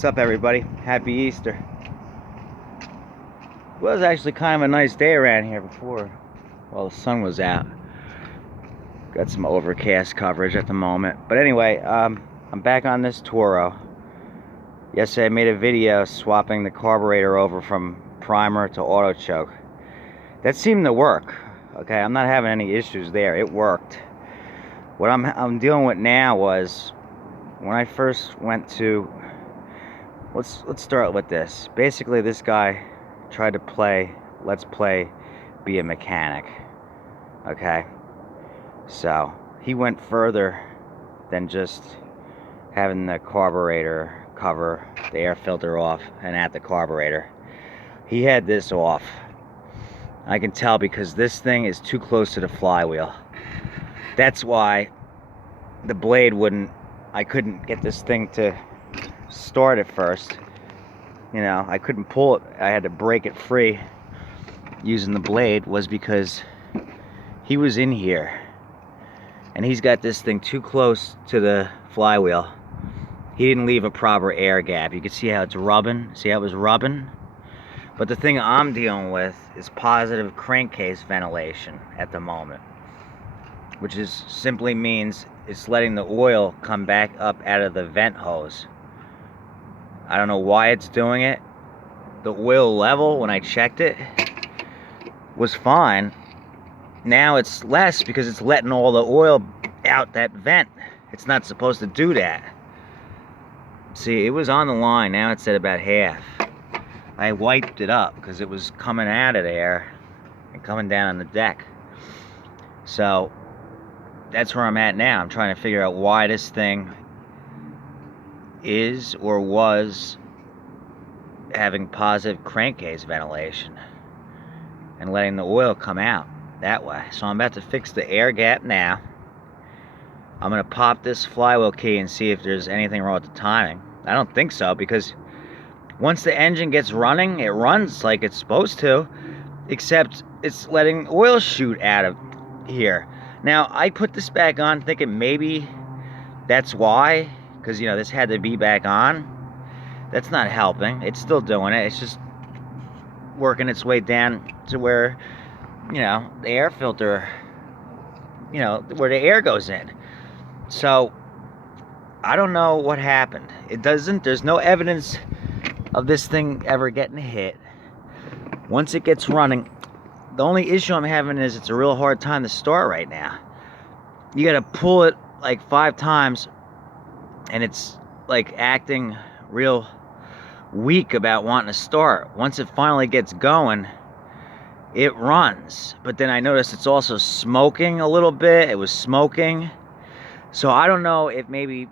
What's up, everybody? Happy Easter. It was actually kind of a nice day around here before while the sun was out. Got some overcast coverage at the moment. But anyway, I'm back on this Toro. Yesterday I made a video swapping the carburetor over from primer to auto choke. That seemed to work. Okay, I'm not having any issues there. It worked. What I'm dealing with now was when I first went to, let's start with this. Basically, this guy tried to let's play be a mechanic. Okay, so he went further than just having the carburetor cover, the air filter off and at the carburetor. He had this off. I can tell because this thing is too close to the flywheel. That's why the blade I couldn't get this thing to start at first. You know, I couldn't pull it. I had to break it free using the blade, was because he was in here and he's got this thing too close to the flywheel. He didn't leave a proper air gap. You can see how it's rubbing. See how it was rubbing? But the thing I'm dealing with is positive crankcase ventilation at the moment, which simply means it's letting the oil come back up out of the vent hose. I don't know why it's doing it. The oil level, when I checked it, was fine. Now it's less because it's letting all the oil out that vent. It's not supposed to do that. See, it was on the line. Now it's at about half. I wiped it up because it was coming out of there and coming down on the deck. So that's where I'm at now. I'm trying to figure out why this thing is or was having positive crankcase ventilation and letting the oil come out that way. So I'm about to fix the air gap now. I'm going to pop this flywheel key and see if there's anything wrong with the timing. I don't think so, because once the engine gets running, it runs like it's supposed to, except it's letting oil shoot out of here. Now, I put this back on thinking maybe that's why, because, you know, this had to be back on. That's not helping. It's still doing it. It's just working its way down to where, you know, the air filter, you know, where the air goes in. So I don't know what happened. There's no evidence of this thing ever getting hit. Once it gets running, the only issue I'm having is it's a real hard time to start right now. You gotta pull it like 5 times and it's like acting real weak about wanting to start. Once it finally gets going, it runs. But then I noticed it's also smoking a little bit. It was smoking. So I don't know if maybe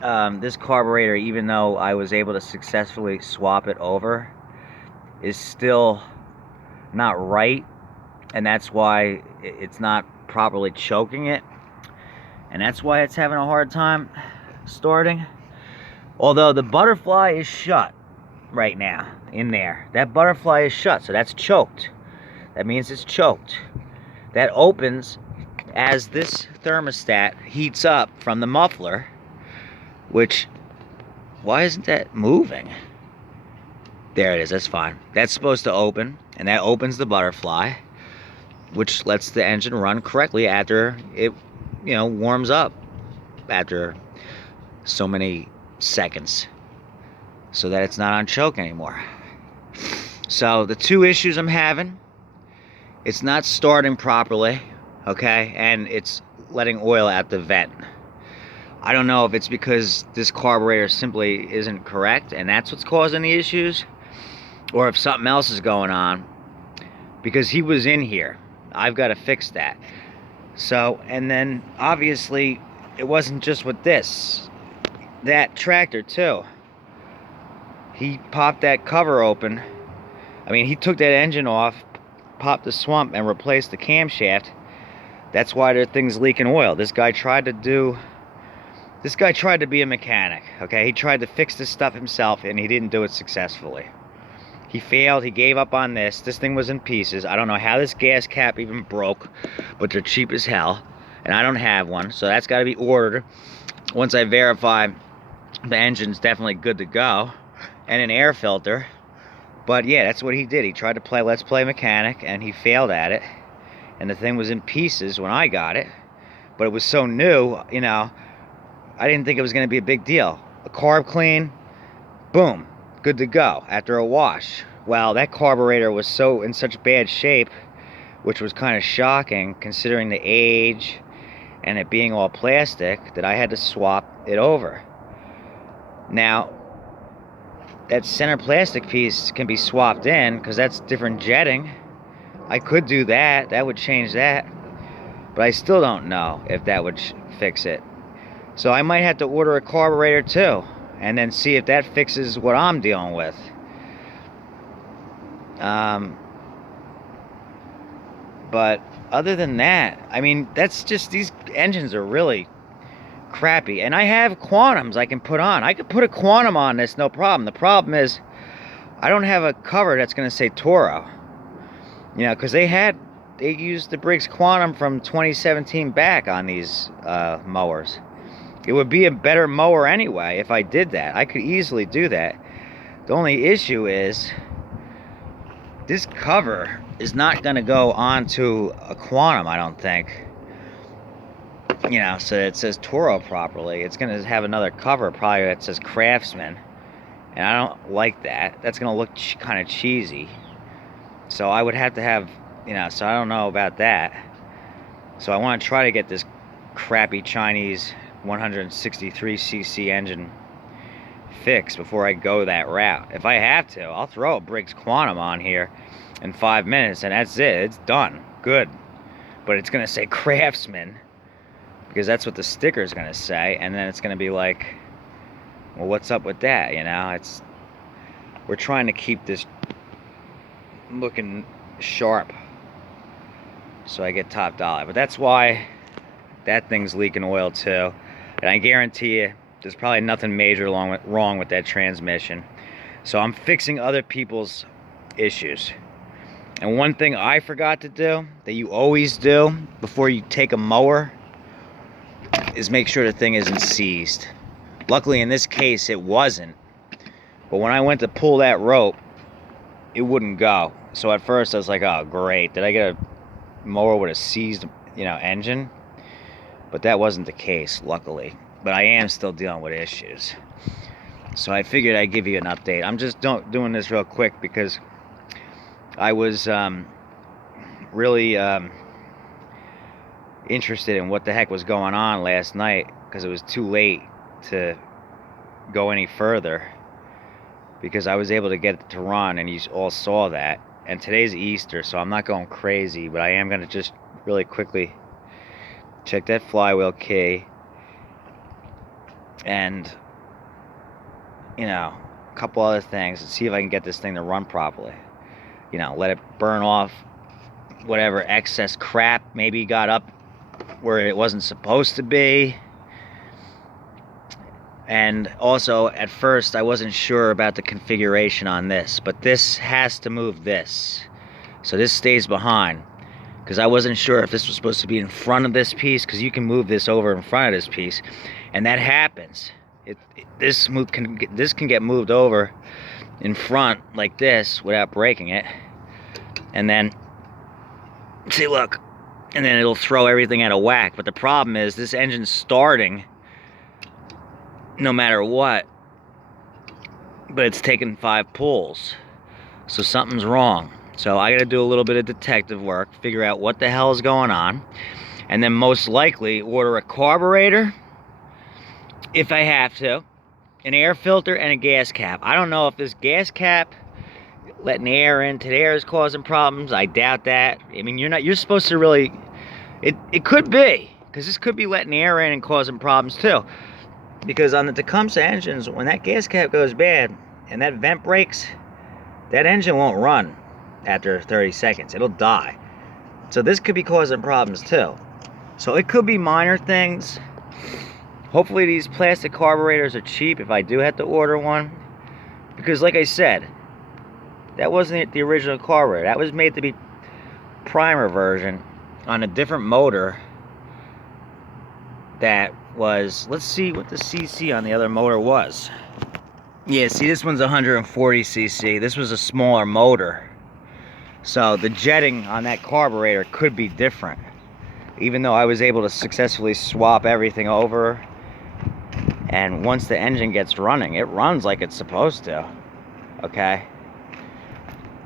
this carburetor, even though I was able to successfully swap it over, is still not right, and that's why it's not properly choking it, and that's why it's having a hard time starting. Although the butterfly is shut right now in there. That butterfly is shut, so that's choked. That means it's choked. That opens as this thermostat heats up from the muffler, which, why isn't that moving? There it is, that's fine. That's supposed to open, and that opens the butterfly, which lets the engine run correctly after it, you know, warms up after so many seconds, so that it's not on choke anymore. So the two issues I'm having, it's not starting properly, okay, and it's letting oil out the vent. I don't know if it's because this carburetor simply isn't correct and that's what's causing the issues, or if something else is going on, because he was in here. I've got to fix that. So, and then obviously it wasn't just with this, that tractor too. He popped that cover open. I mean, he took that engine off, popped the swamp and replaced the camshaft. That's why the thing's leaking oil. This guy tried to be a mechanic, okay? He tried to fix this stuff himself and he didn't do it successfully. He failed. He gave up on this. This thing was in pieces. I don't know how this gas cap even broke, but they're cheap as hell, and I don't have one, so that's got to be ordered once I verify the engine's definitely good to go, and an air filter. But yeah, that's what he did. He tried to play Let's Play Mechanic, and he failed at it. And the thing was in pieces when I got it. But it was so new, you know, I didn't think it was going to be a big deal. A carb clean, boom, good to go after a wash. Well, that carburetor was in such bad shape, which was kind of shocking considering the age and it being all plastic, that I had to swap it over. Now, that center plastic piece can be swapped in because that's different jetting. I could do that. That would change that. But I still don't know if that would fix it. So I might have to order a carburetor too, and then see if that fixes what I'm dealing with. But other than that, I mean, that's just, these engines are really crappy. And I have quantums I can put on. I could put a quantum on this, no problem. The problem is I don't have a cover that's going to say Toro. You know, because they used the Briggs Quantum from 2017 back on these mowers. It would be a better mower anyway if I did that. I could easily do that. The only issue is this cover is not going to go onto a Quantum, I don't think. You know, so it says Toro properly. It's going to have another cover probably that says Craftsman. And I don't like that. That's going to look kind of cheesy. So I would have to have, you know, so I don't know about that. So I want to try to get this crappy Chinese 163cc engine fixed before I go that route. If I have to, I'll throw a Briggs Quantum on here in 5 minutes and that's it. It's done. Good. But it's going to say Craftsman because that's what the sticker is going to say, and then it's going to be like, well, what's up with that? You know, we're trying to keep this looking sharp so I get top dollar. But that's why that thing's leaking oil too. And I guarantee you there's probably nothing major wrong with that transmission. So I'm fixing other people's issues. And one thing I forgot to do that you always do before you take a mower is make sure the thing isn't seized. Luckily in this case it wasn't, but when I went to pull that rope it wouldn't go. So at first I was like, oh great, did I get a mower with a seized, you know, engine? But that wasn't the case, luckily. But I am still dealing with issues. So I figured I'd give you an update. I'm just doing this real quick because I was really interested in what the heck was going on last night because it was too late to go any further because I was able to get it to run, and you all saw that. And today's Easter, so I'm not going crazy, but I am going to just really quickly check that flywheel key and, you know, a couple other things and see if I can get this thing to run properly. You know, let it burn off whatever excess crap maybe got up where it wasn't supposed to be. And also, at first, I wasn't sure about the configuration on this, but this has to move this. So this stays behind, because I wasn't sure if this was supposed to be in front of this piece, because you can move this over in front of this piece, and that happens. This can get moved over in front like this without breaking it, and then, see, look, and then it'll throw everything out of whack. But the problem is this engine's starting no matter what, but it's taken 5 pulls, so something's wrong. So I gotta do a little bit of detective work, figure out what the hell is going on, and then most likely order a carburetor if I have to, an air filter, and a gas cap. I don't know if this gas cap letting air into there is causing problems. I doubt that. I mean, you're supposed to really, it could be, because this could be letting air in and causing problems too. Because on the Tecumseh engines, when that gas cap goes bad and that vent breaks, that engine won't run after 30 seconds. It'll die. So this could be causing problems too. So it could be minor things. Hopefully these plastic carburetors are cheap if I do have to order one. Because like I said, that wasn't the original carburetor. That was made to be primer version on a different motor that was, let's see what the CC on the other motor was. Yeah, see, this one's 140 cc. This was a smaller motor. So the jetting on that carburetor could be different. Even though I was able to successfully swap everything over, and once the engine gets running, it runs like it's supposed to, okay?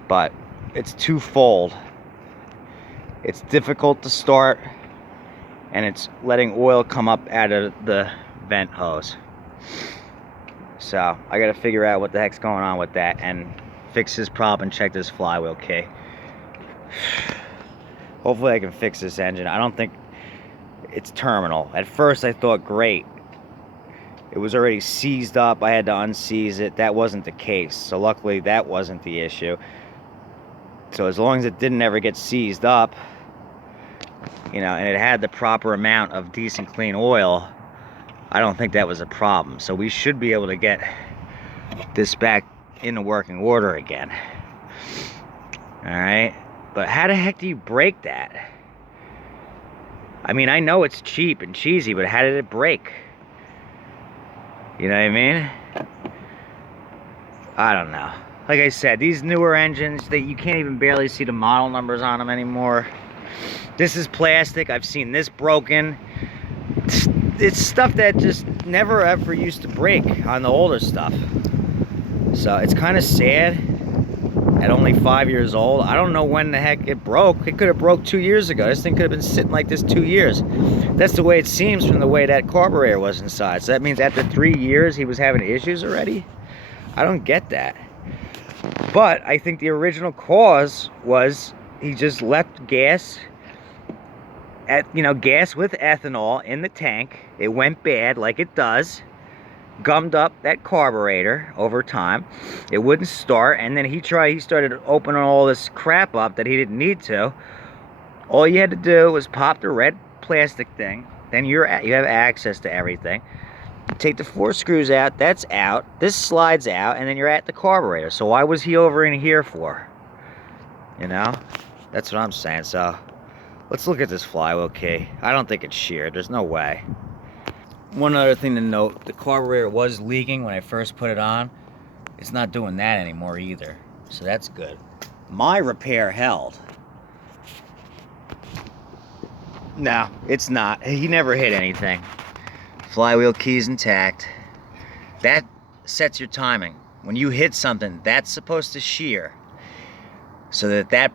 But it's twofold. It's difficult to start, and it's letting oil come up out of the vent hose. So I gotta figure out what the heck's going on with that and fix this problem and check this flywheel key. Hopefully I can fix this engine. I don't think it's terminal. At first I thought, great, it was already seized up, I had to unseize it. That wasn't the case, so luckily that wasn't the issue. So as long as it didn't ever get seized up, you know, and it had the proper amount of decent clean oil, I don't think that was a problem. So we should be able to get this back into working order again. Alright, but how the heck do you break that? I mean, I know it's cheap and cheesy, but how did it break? You know what I mean? I don't know. Like I said, these newer engines, you can't even barely see the model numbers on them anymore. This is plastic. I've seen this broken. It's stuff that just never ever used to break on the older stuff. So it's kind of sad at only 5 years old. I don't know when the heck it broke. It could have broke 2 years ago. This thing could have been sitting like this 2 years. That's the way it seems from the way that carburetor was inside. So that means after 3 years he was having issues already? I don't get that. But I think the original cause was he just left gas gas with ethanol in the tank. It went bad like it does. Gummed up that carburetor over time. It wouldn't start, and then he started opening all this crap up that he didn't need to. All you had to do was pop the red plastic thing. Then you have access to everything. Take the 4 screws out, that's out. This slides out, and then you're at the carburetor. So why was he over in here for? You know? That's what I'm saying. So let's look at this flywheel key. I don't think it's sheared. There's no way. One other thing to note, the carburetor was leaking when I first put it on. It's not doing that anymore either. So that's good. My repair held. No, it's not. He never hit anything. Flywheel key's intact. That sets your timing. When you hit something, that's supposed to shear. So that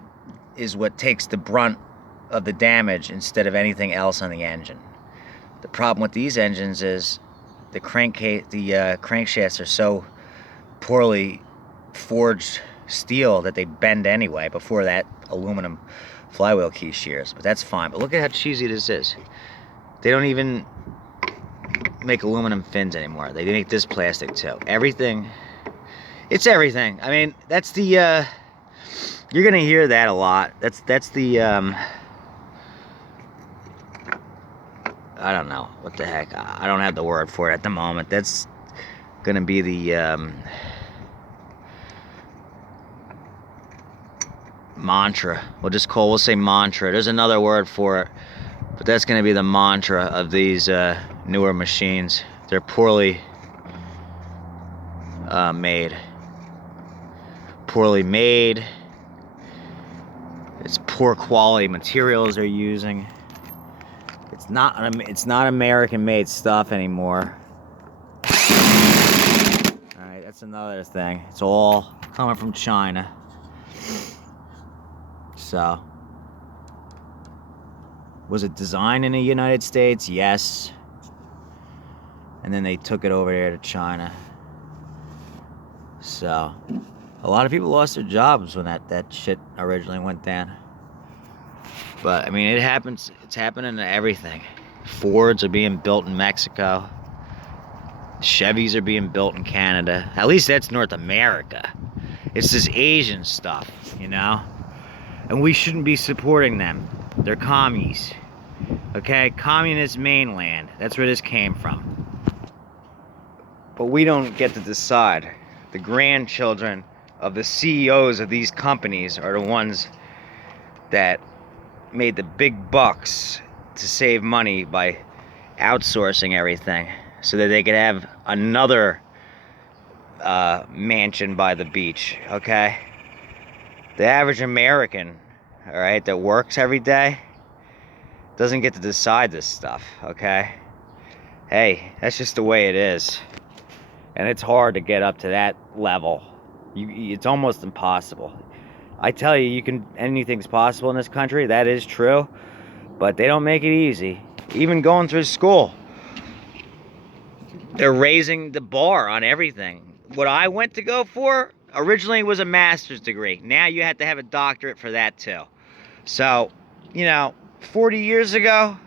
is what takes the brunt of the damage instead of anything else on the engine. The problem with these engines is the crankshafts are so poorly forged steel that they bend anyway before that aluminum flywheel key shears. But that's fine. But look at how cheesy this is. They don't even make aluminum fins anymore. They make this plastic too. Everything. It's everything. I mean, that's the you're gonna hear that a lot. That's the I don't know what the heck. I don't have the word for it at the moment. That's gonna be the mantra. We'll say mantra. There's another word for it, but that's gonna be the mantra of these newer machines. They're poorly made. Poorly made. It's poor quality materials they're using. It's not American-made stuff anymore. All right, that's another thing. It's all coming from China. So, was it designed in the United States? Yes. And then they took it over there to China. So, a lot of people lost their jobs when that shit originally went down. But, I mean, it happens. It's happening to everything. Fords are being built in Mexico. Chevys are being built in Canada. At least that's North America. It's this Asian stuff, you know? And we shouldn't be supporting them. They're commies. Okay? Communist mainland. That's where this came from. But we don't get to decide. The grandchildren of the CEOs of these companies are the ones that made the big bucks to save money by outsourcing everything so that they could have another mansion by the beach, okay? The average American, all right, that works every day doesn't get to decide this stuff, okay? Hey, that's just the way it is. And it's hard to get up to that level. It's almost impossible. I tell you, anything's possible in this country. That is true. But they don't make it easy. Even going through school, they're raising the bar on everything. What I went to go for originally was a master's degree. Now you have to have a doctorate for that too. So, 40 years ago,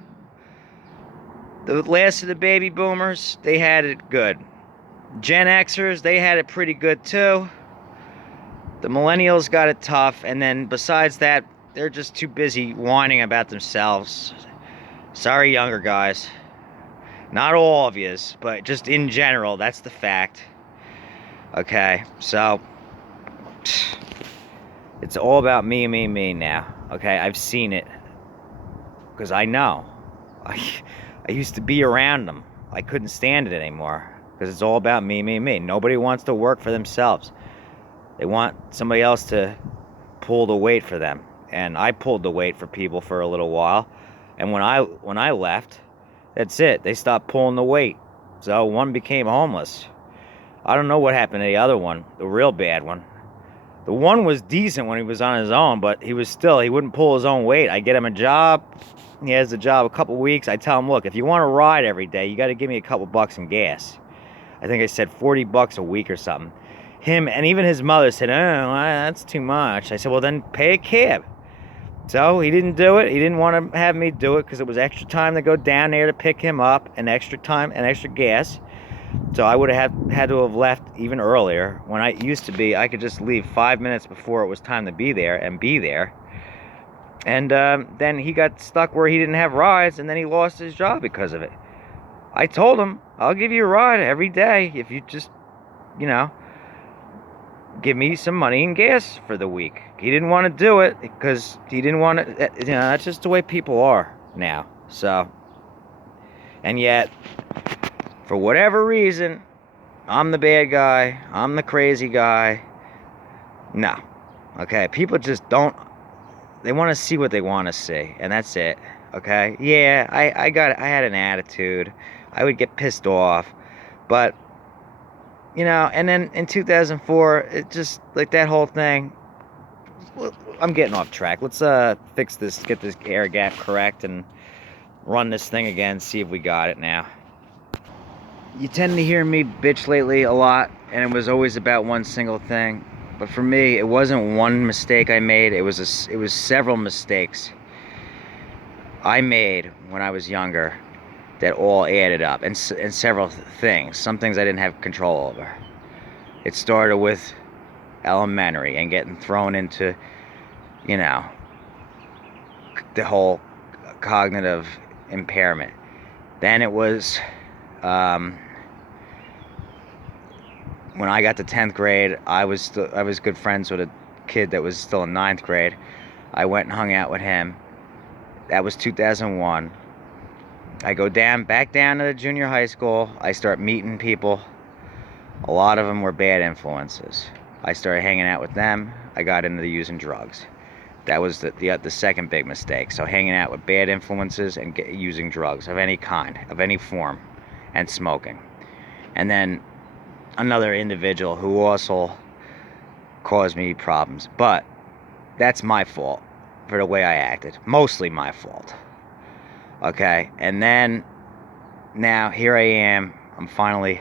the last of the baby boomers, they had it good. Gen Xers, they had it pretty good too. The millennials got it tough, and then besides that, they're just too busy whining about themselves. Sorry, younger guys. Not all of yous, but just in general, that's the fact. Okay, so it's all about me, me, me now. Okay, I've seen it. Because I know. I used to be around them. I couldn't stand it anymore. Because it's all about me, me, me. Nobody wants to work for themselves. They want somebody else to pull the weight for them. And I pulled the weight for people for a little while. And when I left, that's it. They stopped pulling the weight. So one became homeless. I don't know what happened to the other one, the real bad one. The one was decent when he was on his own, but he wouldn't pull his own weight. I get him a job. He has a job a couple weeks. I tell him, look, if you want to ride every day, you got to give me a couple bucks in gas. I think I said 40 bucks a week or something. Him and even his mother said, oh, that's too much. I said, well, then pay a cab. So he didn't do it. He didn't want to have me do it because it was extra time to go down there to pick him up, and extra time and extra gas. So I would have had to have left even earlier. When I used to be, I could just leave 5 minutes before it was time to be there and be there. And then he got stuck where he didn't have rides, and then he lost his job because of it. I told him, I'll give you a ride every day if you just, give me some money and gas for the week. He didn't want to do it because he didn't want to, that's just the way people are now. So, and yet, for whatever reason, I'm the bad guy, I'm the crazy guy. No. Okay, people just don't, they want to see what they want to see, and that's it. Okay? Yeah, I had an attitude. I would get pissed off. But, and then in 2004, it just, like that whole thing, I'm getting off track. Let's fix this, get this air gap correct, and run this thing again, see if we got it now. You tend to hear me bitch lately a lot, and it was always about one single thing. But for me, it wasn't one mistake I made. It was several mistakes I made when I was younger that all added up, and several things. Some things I didn't have control over. It started with elementary and getting thrown into, the whole cognitive impairment. Then it was when I got to 10th grade, I was good friends with a kid that was still in 9th grade. I went and hung out with him. That was 2001. I go back down to the junior high school. I start meeting people. A lot of them were bad influences. I started hanging out with them. I got into using drugs. That was the second big mistake. So hanging out with bad influences and using drugs of any kind, of any form, and smoking. And then another individual who also caused me problems. But that's my fault for the way I acted. Mostly my fault. Okay, and then now here I am. I'm finally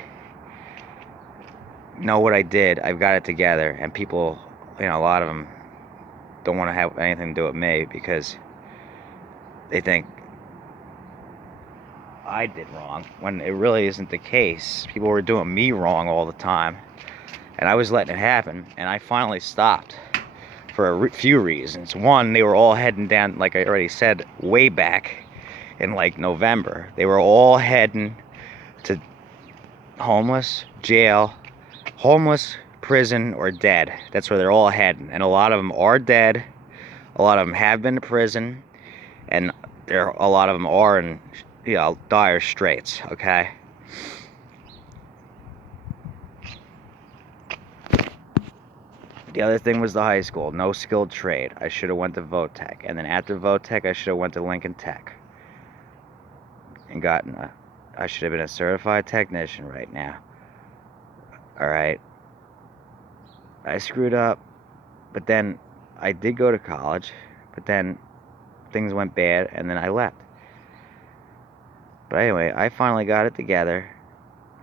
know what I did. I've got it together, and people, a lot of them don't want to have anything to do with me because they think I did wrong, when it really isn't the case. People were doing me wrong all the time, and I was letting it happen, and I finally stopped for a few reasons. One, they were all heading down, like I already said, way back in like November. They were all heading to homeless, jail, prison, or dead. That's where they're all heading, and a lot of them are dead. A lot of them have been to prison, and a lot of them are in dire straits, okay? The other thing was the high school, no skilled trade. I should have went to Votech, and then after Votech, I should have went to Lincoln Tech and gotten I should have been a certified technician right now. All right, I screwed up, but then I did go to college, but then things went bad, and then I left. But anyway, I finally got it together.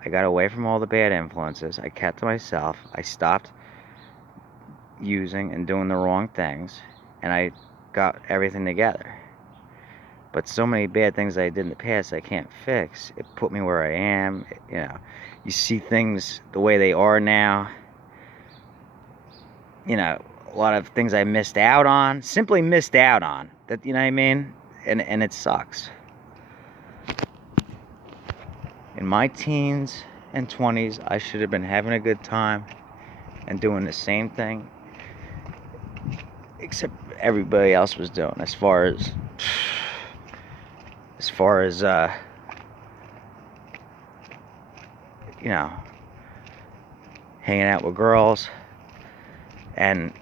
I got away from all the bad influences. I kept to myself. I stopped using and doing the wrong things, and I got everything together. But so many bad things I did in the past I can't fix. It put me where I am. You see things the way they are now. A lot of things I missed out on, simply missed out on. That, you know what I mean? And it sucks. In my teens and 20s, I should have been having a good time and doing the same thing except everybody else was doing, as far as hanging out with girls and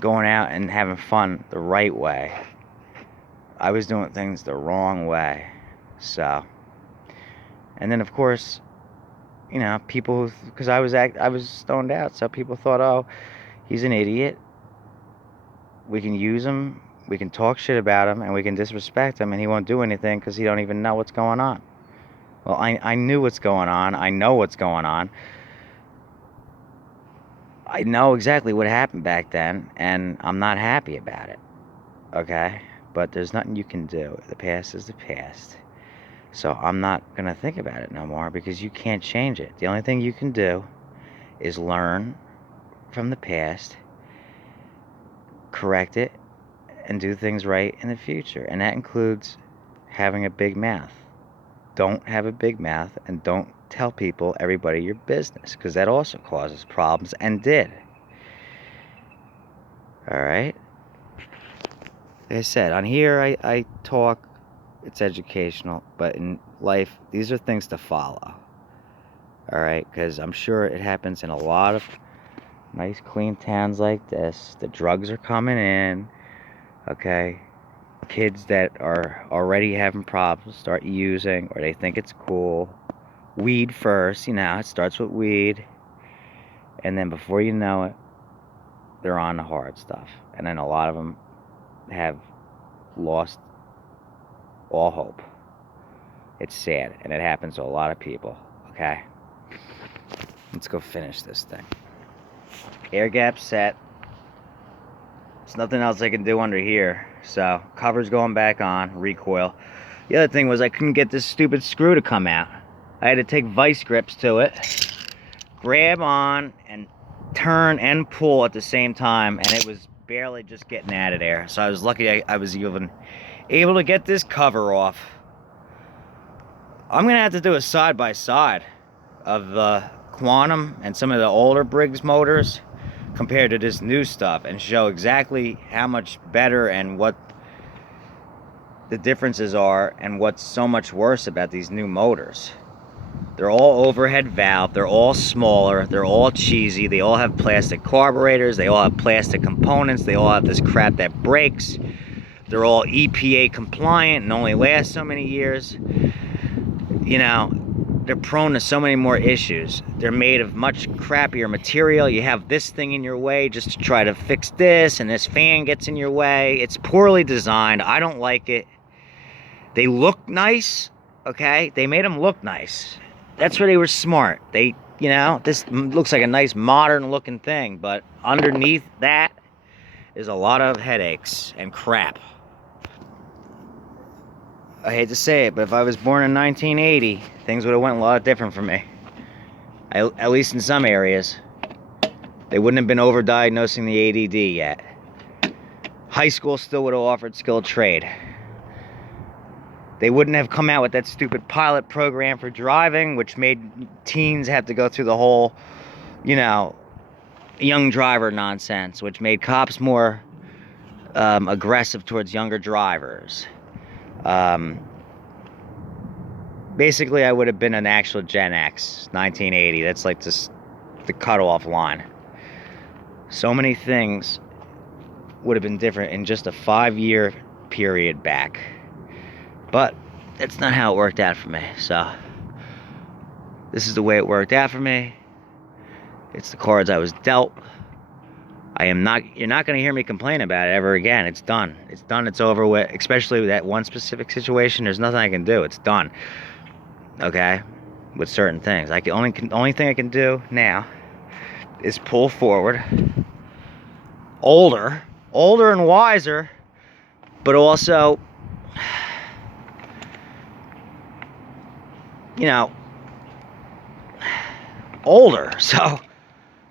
going out and having fun the right way. I was doing things the wrong way. So, and then of course, people, because I was stoned out, so people thought, oh, he's an idiot. We can use him, we can talk shit about him, and we can disrespect him, and he won't do anything because he don't even know what's going on. Well, I knew what's going on. I know what's going on. I know exactly what happened back then, and I'm not happy about it. Okay? But there's nothing you can do. The past is the past. So I'm not going to think about it no more, because you can't change it. The only thing you can do is learn from the past, correct it, and do things right in the future. And that includes having a big mouth. Don't have a big mouth, and don't tell everybody your business, because that also causes problems, and did. Alright? Like I said, on here I talk, it's educational, but in life, these are things to follow. Alright? Because I'm sure it happens in a lot of nice, clean towns like this. The drugs are coming in. Okay? Kids that are already having problems start using, or they think it's cool. Weed first, it starts with weed, and then before you know it, they're on the hard stuff. And then a lot of them have lost all hope. It's sad, and it happens to a lot of people. Okay, let's go finish this thing. Air gap set. There's nothing else I can do under here, so cover's going back on. Recoil. The other thing was I couldn't get this stupid screw to come out. I had to take vice grips to it, grab on, and turn and pull at the same time, and it was barely just getting out of there. So I was lucky I was even able to get this cover off. I'm gonna have to do a side-by-side of the Quantum and some of the older Briggs motors compared to this new stuff, and show exactly how much better and what the differences are, and what's so much worse about these new motors. They're all overhead valve, they're all smaller, they're all cheesy, they all have plastic carburetors, they all have plastic components, they all have this crap that breaks. They're all EPA compliant and only last so many years. They're prone to so many more issues. They're made of much crappier material. You have this thing in your way just to try to fix this, and this fan gets in your way. It's poorly designed. I don't like it. They look nice, okay? They made them look nice. That's where they were smart. This looks like a nice modern looking thing, but underneath that is a lot of headaches and crap. I hate to say it, but if I was born in 1980, things would have went a lot different for me. At least in some areas. They wouldn't have been overdiagnosing the ADD yet. High school still would have offered skilled trade. They wouldn't have come out with that stupid pilot program for driving, which made teens have to go through the whole, young driver nonsense, which made cops more aggressive towards younger drivers. basically I would have been an actual Gen X, 1980. That's like just the cutoff line. So many things would have been different in just a 5-year period back. But that's not how it worked out for me. So this is the way it worked out for me. It's the cards I was dealt. You're not going to hear me complain about it ever again. It's done. It's done. It's over with. Especially with that one specific situation. There's nothing I can do. It's done. Okay? With certain things. Only thing I can do now is pull forward. Older and wiser, but also, you know, older. So,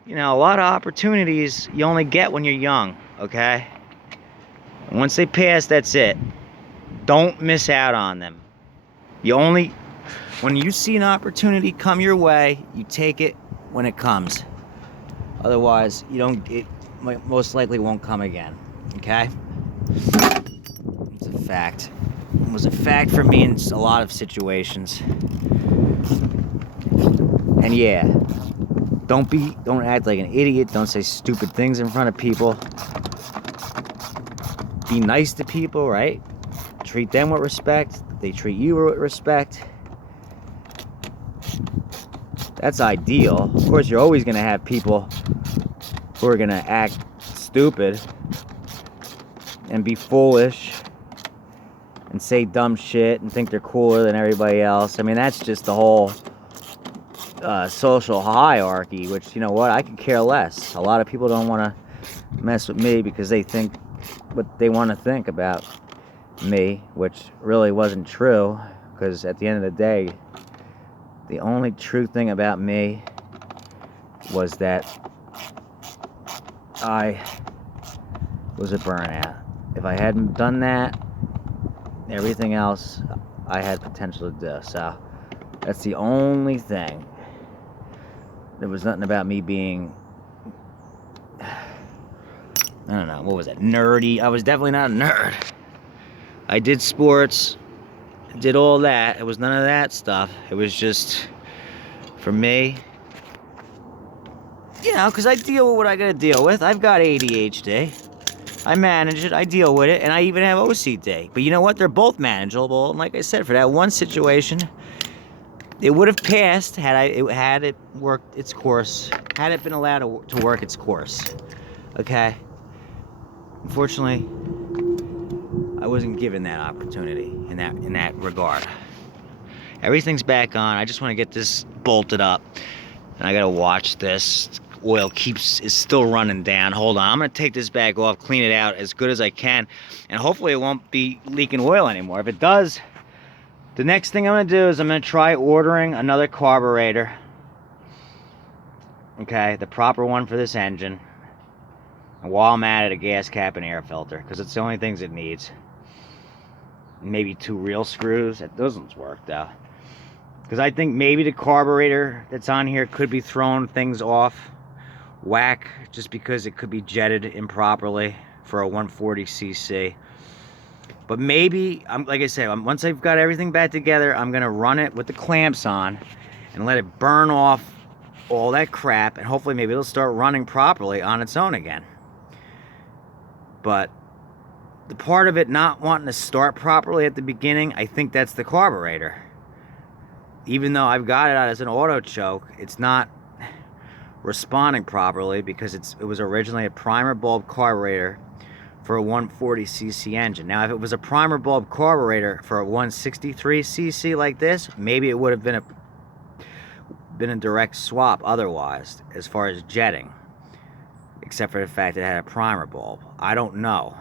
you know, a lot of opportunities you only get when you're young, okay? And once they pass, that's it. Don't miss out on them. When you see an opportunity come your way, you take it when it comes. Otherwise, it most likely won't come again, okay? It's a fact. It was a fact for me in a lot of situations. And yeah, don't act like an idiot. Don't say stupid things in front of people. Be nice to people, right? Treat them with respect. They treat you with respect. That's ideal. Of course, you're always going to have people who are going to act stupid and be foolish and say dumb shit and think they're cooler than everybody else. I mean, that's just the whole social hierarchy, which, you know what, I could care less. A lot of people don't want to mess with me because they think what they want to think about me, which really wasn't true, because at the end of the day, the only true thing about me was that I was a burnout. If I hadn't done that, everything else I had potential to do. So that's the only thing. There was nothing about me being, I don't know, what was it, nerdy? I was definitely not a nerd. I did sports, did all that. It was none of that stuff. It was just, for me, you know, because I deal with what I gotta deal with. I've got ADHD. I manage it, I deal with it, and I even have OCD. But you know what? They're both manageable. And like I said, for that one situation, it would have passed had it worked its course, had it been allowed to work its course. Okay? Unfortunately, I wasn't given that opportunity in that regard. Everything's back on. I just want to get this bolted up, and I gotta watch this. Oil is still running down. Hold on, I'm gonna take this back off, clean it out as good as I can, and hopefully it won't be leaking oil anymore. If it does, the next thing I'm gonna do is I'm gonna try ordering another carburetor. Okay, the proper one for this engine. And while I'm at it, a gas cap and air filter, because it's the only things it needs. Maybe 2 real screws. That doesn't work though, because I think maybe the carburetor that's on here could be throwing things off whack, just because it could be jetted improperly for a 140cc. But maybe, like I said, once I've got everything back together, I'm gonna run it with the clamps on and let it burn off all that crap, and hopefully maybe it'll start running properly on its own again. But the part of it not wanting to start properly at the beginning, I think that's the carburetor. Even though I've got it out as an auto choke, it's not responding properly because it was originally a primer bulb carburetor for a 140cc engine. Now, if it was a primer bulb carburetor for a 163cc like this, maybe it would have been a direct swap otherwise, as far as jetting, except for the fact that it had a primer bulb. I don't know.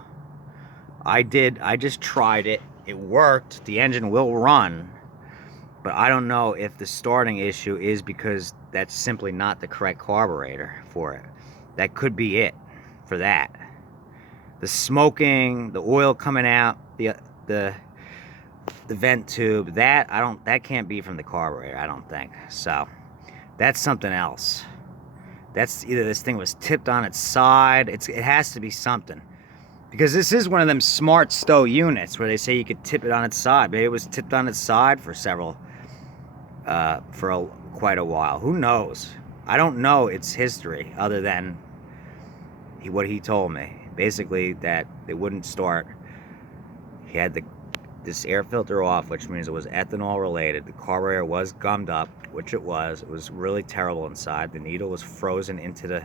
I just tried it. It worked. The engine will run. But I don't know if the starting issue is because that's simply not the correct carburetor for it. That could be it for that. The smoking, the oil coming out, the vent tube, that can't be from the carburetor, I don't think. So that's something else. That's either this thing was tipped on its side. It has to be something. Because this is one of them smart stow units where they say you could tip it on its side. Maybe it was tipped on its side for several for quite a while. Who knows? I don't know its history other than what he told me. Basically, that it wouldn't start. He had this air filter off, which means it was ethanol related. The carburetor was gummed up, which it was. It was really terrible inside. The needle was frozen into the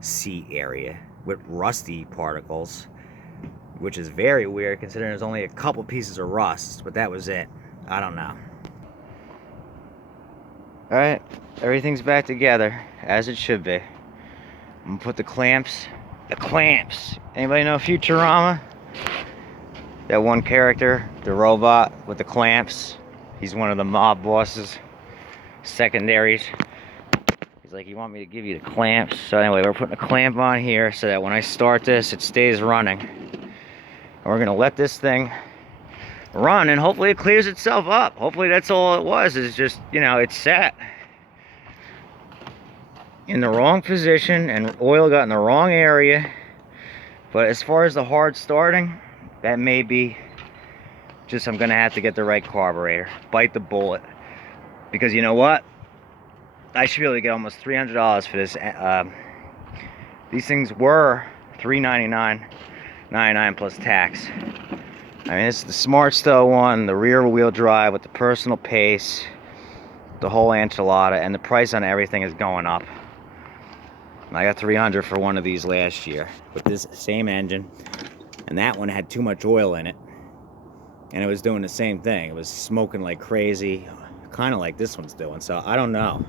seat area with rusty particles, which is very weird considering there's only a couple pieces of rust, but that was it. I don't know. Alright, everything's back together as it should be. I'm gonna put the clamps. Anybody know Futurama? That one character, the robot with the clamps. He's one of the mob bosses, secondaries. He's like, you want me to give you the clamps? So anyway, we're putting a clamp on here so that when I start this, it stays running. And we're gonna let this thing run and hopefully it clears itself up. Hopefully that's all it was, is just, you know, it's sat in the wrong position and oil got in the wrong area. But as far as the hard starting, that may be just, I'm gonna have to get the right carburetor, bite the bullet, because you know what, I should be able to get almost $300 for this. These things were $399.99 plus tax. I mean, it's the Smart Stow one, the rear wheel drive with the personal pace, the whole enchilada, and the price on everything is going up. I got $300 for one of these last year with this same engine, and that one had too much oil in it, and it was doing the same thing. It was smoking like crazy, kind of like this one's doing. So I don't know.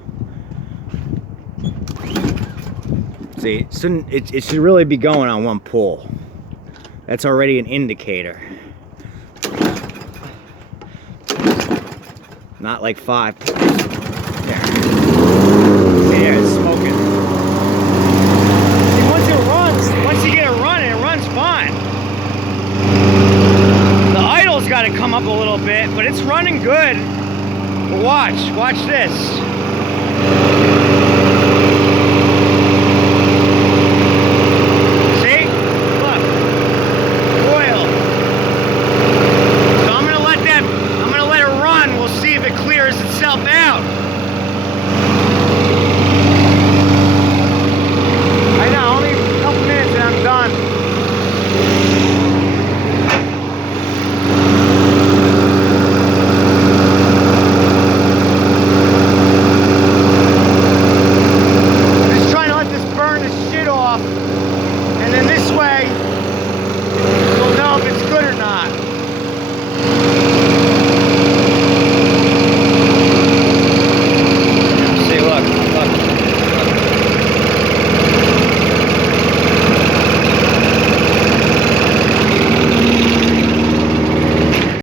See, it should really be going on one pull. That's already an indicator. Not like 5 pulls.